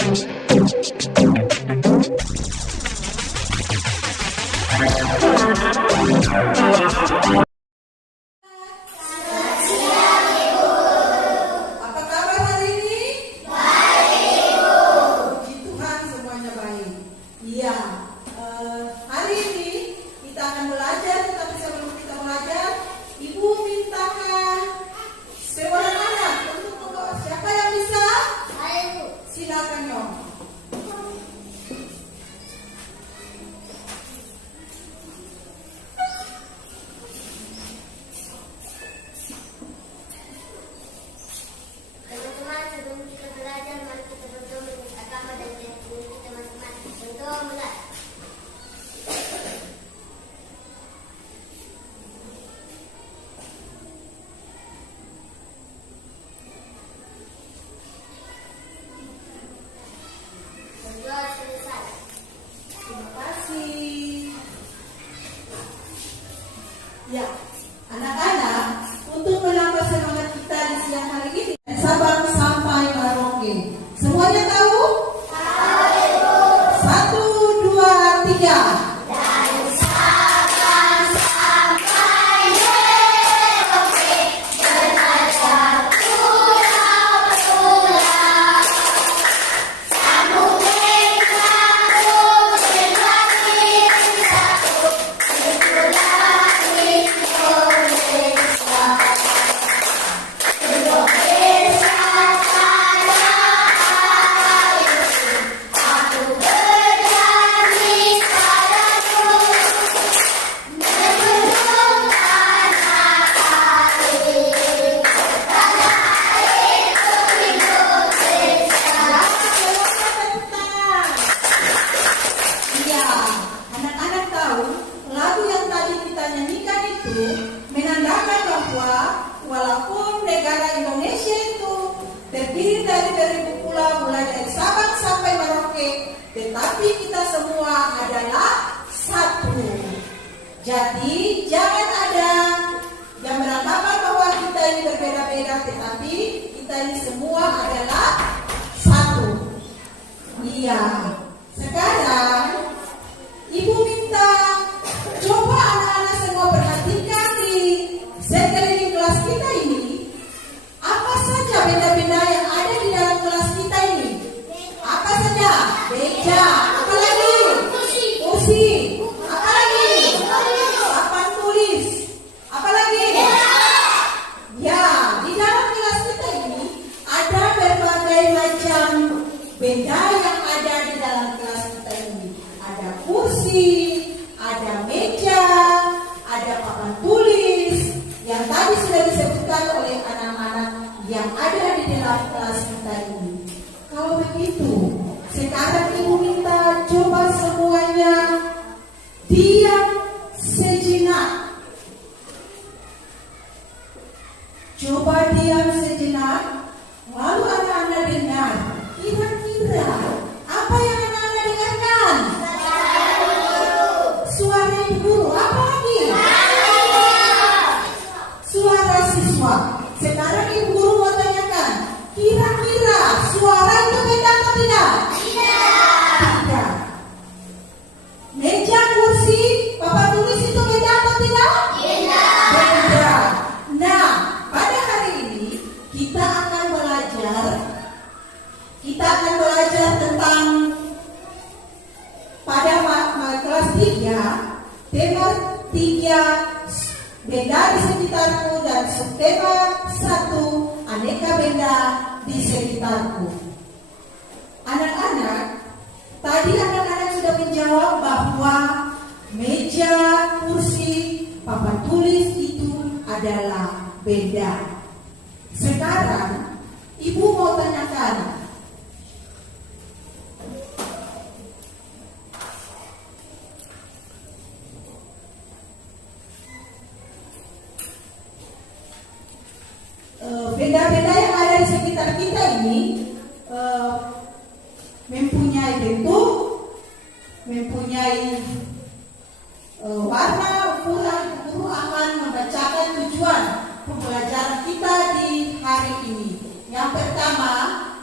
Apa kabar hari ini? Baik, Ibu. Puji Tuhan semuanya baik. Iya, hari ini kita akan belajar, tetapi sebelum kita belajar, Ibu mintakan seorang anak untuk membawa. Siapa yang bisa? Ayo, silakan Nyong. Teman-teman, sebelum kita belajar, mari kita berdoa menurut agama dan keyakinan kita masing-masing. Berdoa mulai. Berdoa selesai. Terima kasih. Ya, anak-anak, untuk menambah semangat kita di siang hari ini, Sabang sampai Merauke. Semuanya tahu? Tahu. 1, 2, 3. Iya, anak-anak tahu lagu yang tadi kita nyanyikan itu menandakan bahwa walaupun negara Indonesia itu terdiri dari beribu pulau mulai dari Sabang sampai Merauke, tetapi kita semua adalah satu. Jadi jangan ada yang beranggapan bahwa kita ini berbeda-beda, tetapi kita ini semua adalah satu. Iya. Sekarang Ibu minta coba anak-anak semua perhatikan di sekeliling kelas kita ini. Apa saja benda-benda yang ada di dalam kelas kita ini? Apa saja? Meja. Apa lagi? Kursi. Apa lagi? Papan tulis. Apa lagi? Ya, di dalam kelas kita ini ada berbagai macam benda yang ada di dalam kelas kita ini. Ada kursi, ada meja, ada papan tulis yang tadi sudah disebutkan oleh anak-anak yang ada di dalam kelas kita ini. Kalau begitu, sekarang Ibu minta coba semuanya diam sejenak. Coba diam sejenak, lalu anak-anak dengar. Kira-kira apa yang anak-anak dengarkan? Suara ibu guru. Apa lagi? Suara siswa. Sekarang ibu guru mau tanyakan, kira-kira suara itu beda atau tidak? Tidak. Meja, kursi, papan tulis itu beda atau tidak? Beda. Nah, pada hari ini kita akan belajar tentang pada kelas 3, tema 3 benda di sekitarku, dan subtema 1 aneka benda di sekitarku. Anak-anak, tadi anak-anak sudah menjawab bahwa meja, kursi, papan tulis itu adalah benda. Sekarang Ibu mau tanyakan, benda-benda yang ada di sekitar kita ini mempunyai bentuk, mempunyai warna. Guru akan membacakan tujuan pembelajaran kita di hari ini. Yang pertama,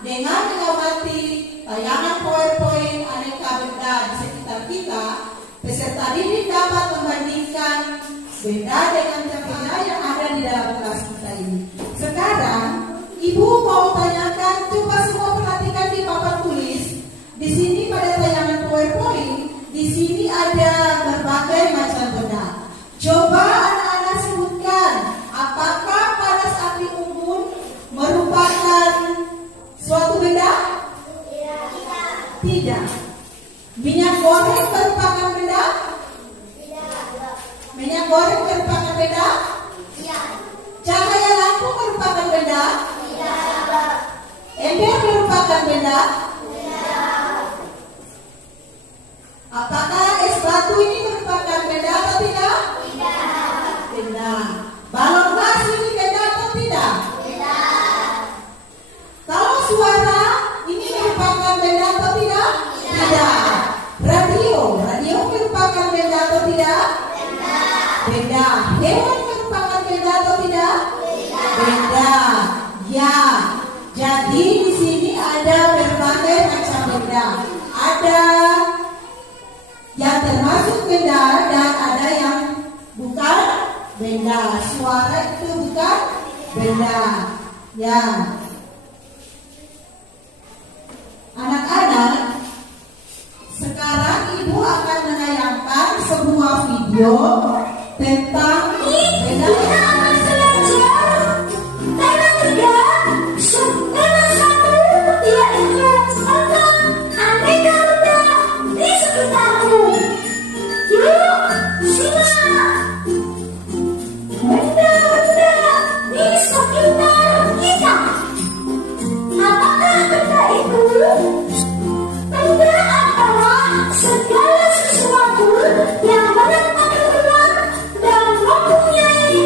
dengan mengamati tayangan PowerPoint aneka benda di sekitar kita, peserta didik dapat membandingkan benda dengan benda yang ada di dalam kelas kita ini. Sekarang, Ibu mau tanyakan, coba semua perhatikan di papan tulis. Di sini pada tayangan PowerPoint, di sini ada berbagai macam benda. Coba anak-anak sebutkan, apakah panas api unggun merupakan suatu benda? Tidak. Minyak goreng merupakan benda? Minyak goreng merupakan benda? Cahaya lampu merupakan benda? Ember merupakan benda? Apakah es batu ini merupakan benda atau tidak? Benda. Balon gas ini benda atau tidak? Kalau suara ini merupakan benda atau tidak? Tidak. Radio merupakan benda atau tidak? Benda. Hewan merupakan benda atau tidak? Benda. Ya. Jadi di sini ada berbagai macam benda. Ada yang termasuk benda dan ada yang bukan benda. Suara itu bukan benda. Ya. Anak-anak, sekarang Ibu akan menayangkan sebuah video tentang benda. Segala sesuatu yang menempatkan ruang dan mempunyai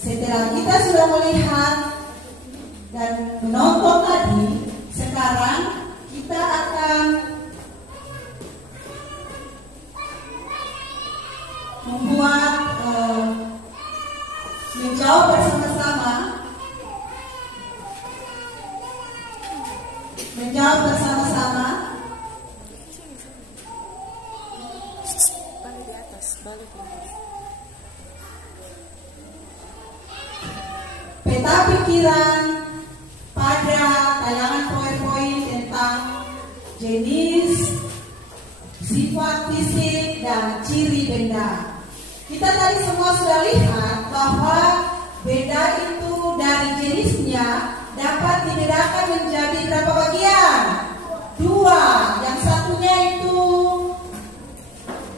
Setelah kita sudah melihat dan menonton menjawab bersama-sama. Peta pikiran pada tayangan PowerPoint tentang jenis, sifat fisik, dan ciri benda. Kita tadi semua sudah lihat bahwa benda itu dari jenisnya dapat dibedakan menjadi berapa bagian? 2. Yang satunya itu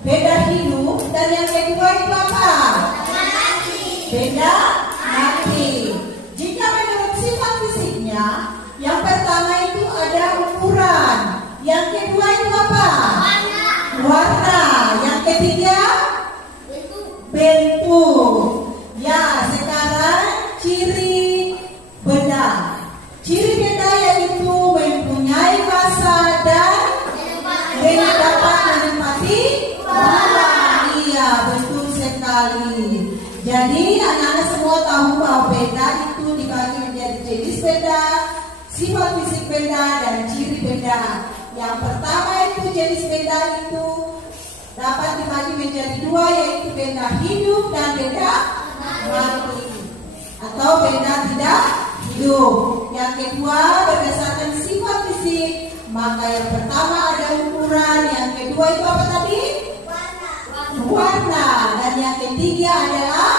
benda hidup, dan yang kedua itu apa? Benda mati. Jika menurut sifat fisiknya, yang pertama itu ada ukuran, yang kedua itu apa? Warna, yang ketiga bentuk. Ya, sekarang ciri benda. Ciri benda yaitu mempunyai massa dan dapat menempati ruang. Iya, betul sekali. Jadi anak-anak semua tahu bahwa benda itu dibagi menjadi jenis benda, sifat fisik benda, dan ciri benda. Yang pertama itu jenis benda itu dapat dibagi menjadi 2, yaitu benda hidup dan benda mati atau benda tidak hidup. Yang kedua berdasarkan sifat fisik, maka yang pertama ada ukuran, yang kedua itu apa tadi? Warna, dan yang ketiga adalah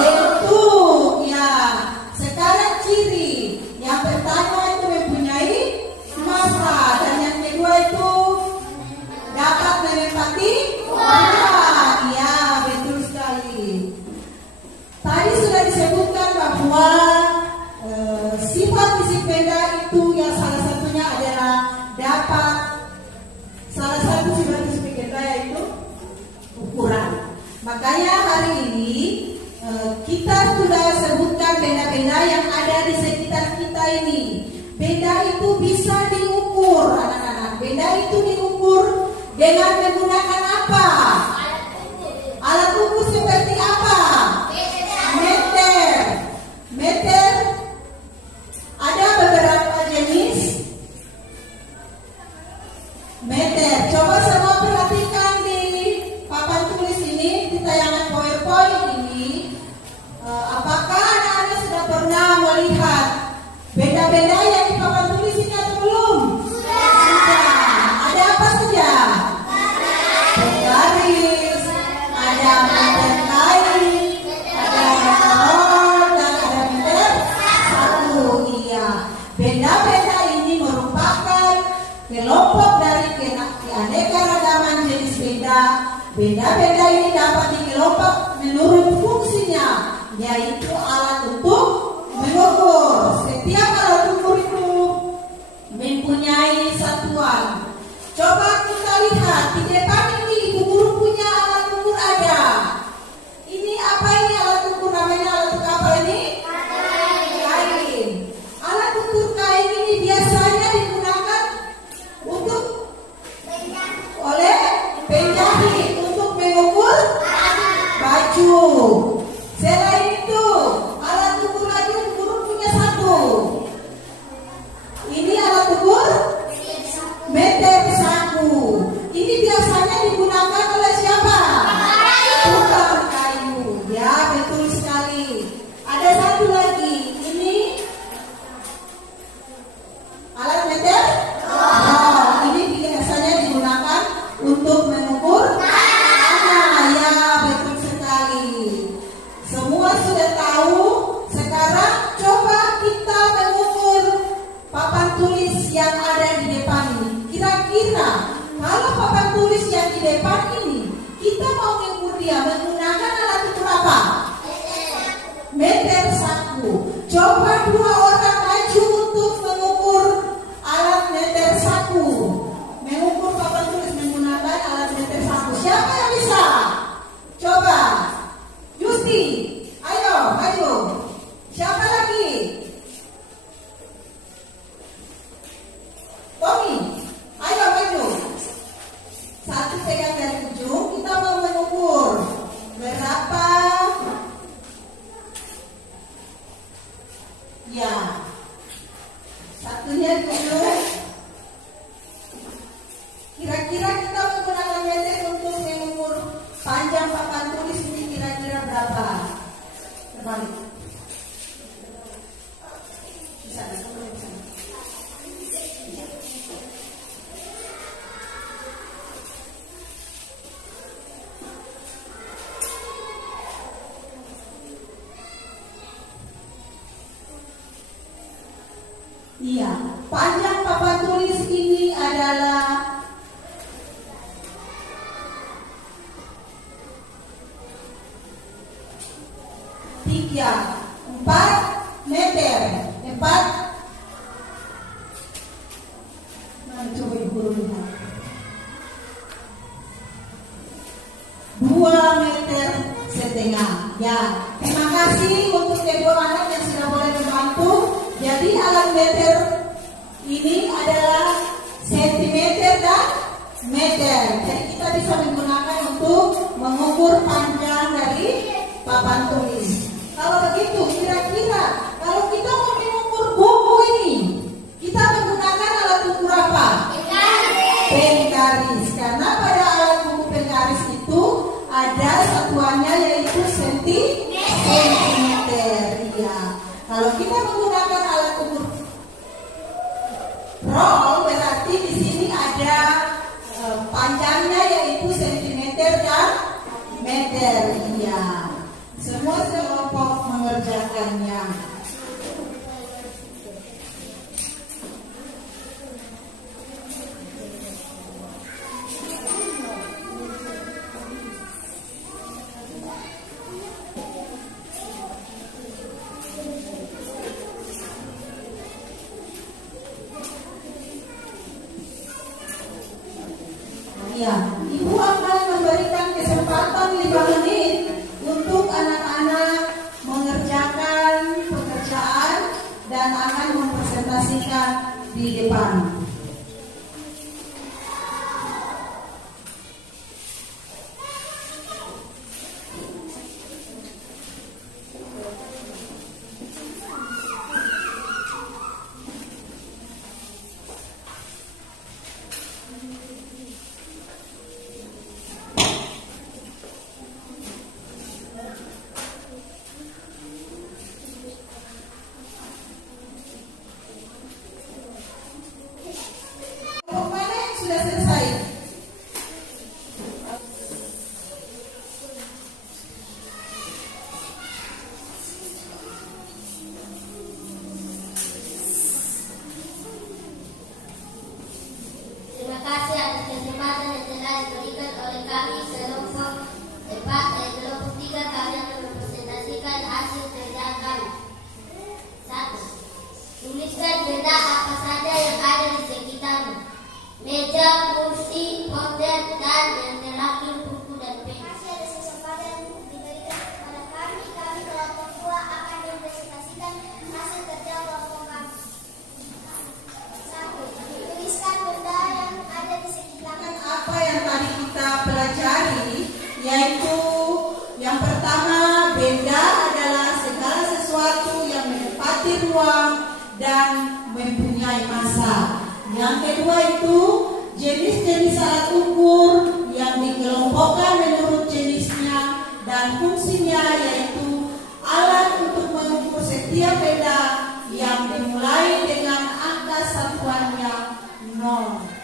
bentuk. Ya, sekarang ciri. Yang pertama itu mempunyai massa, dan yang kedua itu dapat menempati ruang. Ya, betul sekali. Tadi sudah disebutkan bahwa sifat fisik benda itu yang salah satunya adalah dapat, salah satu sifat fisik benda yaitu ukuran. Makanya hari ini kita sudah sebutkan benda-benda yang ada di sekitar kita ini. Benda itu bisa diukur, anak-anak. Benda itu diukur dengan menggunakan apa? Alat ukur seperti apa? Meter. Meter ada beberapa jenis meter. Coba semua perhatikan di papan tulis ini, di tayangan PowerPoint ini. Apakah anak-anak sudah pernah melihat benda-benda yang di papan tulis ini atau belum? Sudah. Ada apa saja? Garis, ada meter kain, ada meter roll, dan ada meter satu. Iya. Benda-benda ini merupakan kelompok dari keanekaragaman jenis benda. Benda-benda ini dapat dikelompok menurut fungsinya, yaitu alat untuk mengukur. Setiap alat ukur itu mempunyai satuan. Coba kita lihat di depan ini, Ibu Guru punya alat ukur ada. Ini apa ini alat ukur? Namanya alat ukur apa ini? Kain. Alat ukur kain ini biasanya digunakan untuk oleh penjahit untuk mengukur baju. Selain itu, alat ukur lagi Ibu Guru punya satu. Ini alat ukur meter saku. Ini biasanya digunakan oleh siapa? Tukang kayu. Ya, betul sekali. Ada satu lagi. Ini alat meter. Oh, ini biasanya digunakan untuk mengukur tanah. Ya, betul sekali. Semua sudah tahu. Sekarang coba kita mengukur papan tulis yang ada di depan ini. Kira-kira kalau papan tulis yang di depan ini kita mau mengukur dia menggunakan alat ukur apa? Meter saku. Coba 2 orang maju untuk mengukur alat meter saku. Mengukur papan tulis menggunakan alat meter saku. Siapa yang bisa? Coba. Yusti. Ayo, ayo. Siapa lagi? Tommy. Ayo maju. Satu pegang dari ujung. Kita mau mengukur berapa? Ya. Satunya dulu. Iya, panjang papan tulis ini adalah 4 meter. 2 meter setengah. Ya, terima kasih untuk kedua anak yang sudah boleh membantu. Jadi alat meter ini adalah sentimeter dan meter. Jadi kita bisa menggunakan untuk mengukur panjang dari papan tulis. Kalau begitu, kira-kira kalau kita mau mengukur buku ini, kita menggunakan alat ukur apa? Penggaris. Karena pada alat ukur penggaris itu ada satuannya yaitu sentimeter. Ya. Kalau kita menggunakan alat ukur roll, berarti di sini ada panjangnya yaitu sentimeter dan meter. Ya. Semua kelompok mengerjakannya. Ya, Ibu akan memberikan kesempatan 5 menit untuk anak-anak mengerjakan pekerjaan dan akan mempresentasikan di depan. Sudah selesai. Terima kasih atas kesempatan yang telah diberikan oleh kami kelompok 3. Kami akan mempresentasikan hasil kerjaan kami. 1. Tuliskan benda apa saja yang ada di sekitarmu. Meja, kursi, order, dan yang terakhir buku dan pen. Masih ada kesempatan diberikan kepada kami. Kami kelompok 2 akan mempresentasikan hasil kerja kelompok kami. 1. Tuliskan benda yang ada di sekitar. Apa yang tadi kita pelajari, yaitu yang pertama, benda adalah segala sesuatu yang menempati ruang dan mempunyai massa. Yang kedua itu jenis-jenis alat ukur yang dikelompokkan menurut jenisnya dan fungsinya, yaitu alat untuk mengukur setiap benda yang dimulai dengan angka satuannya 0.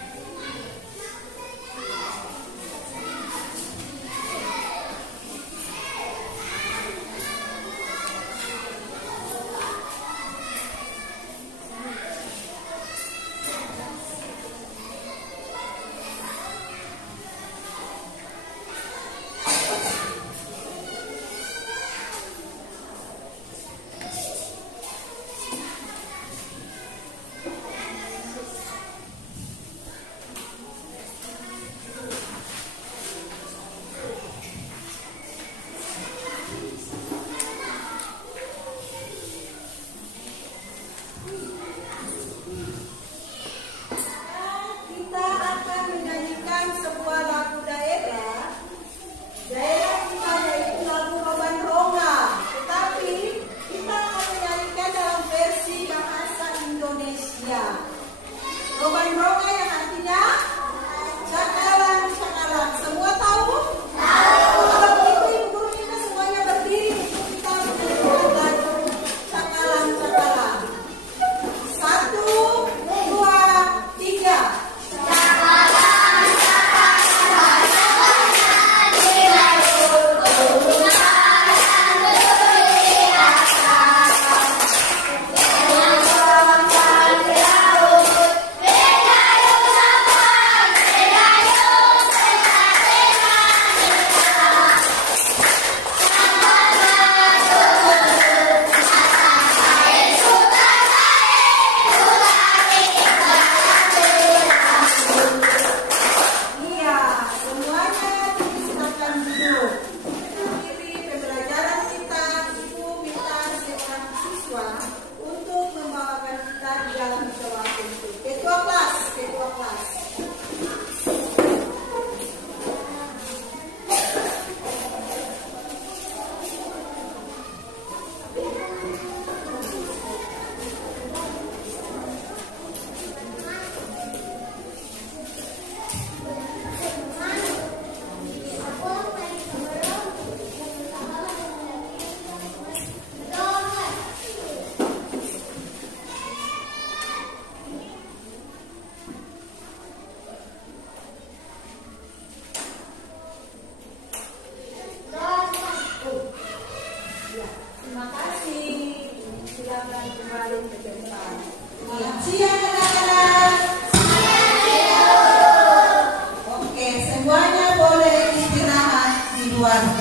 Tuhan.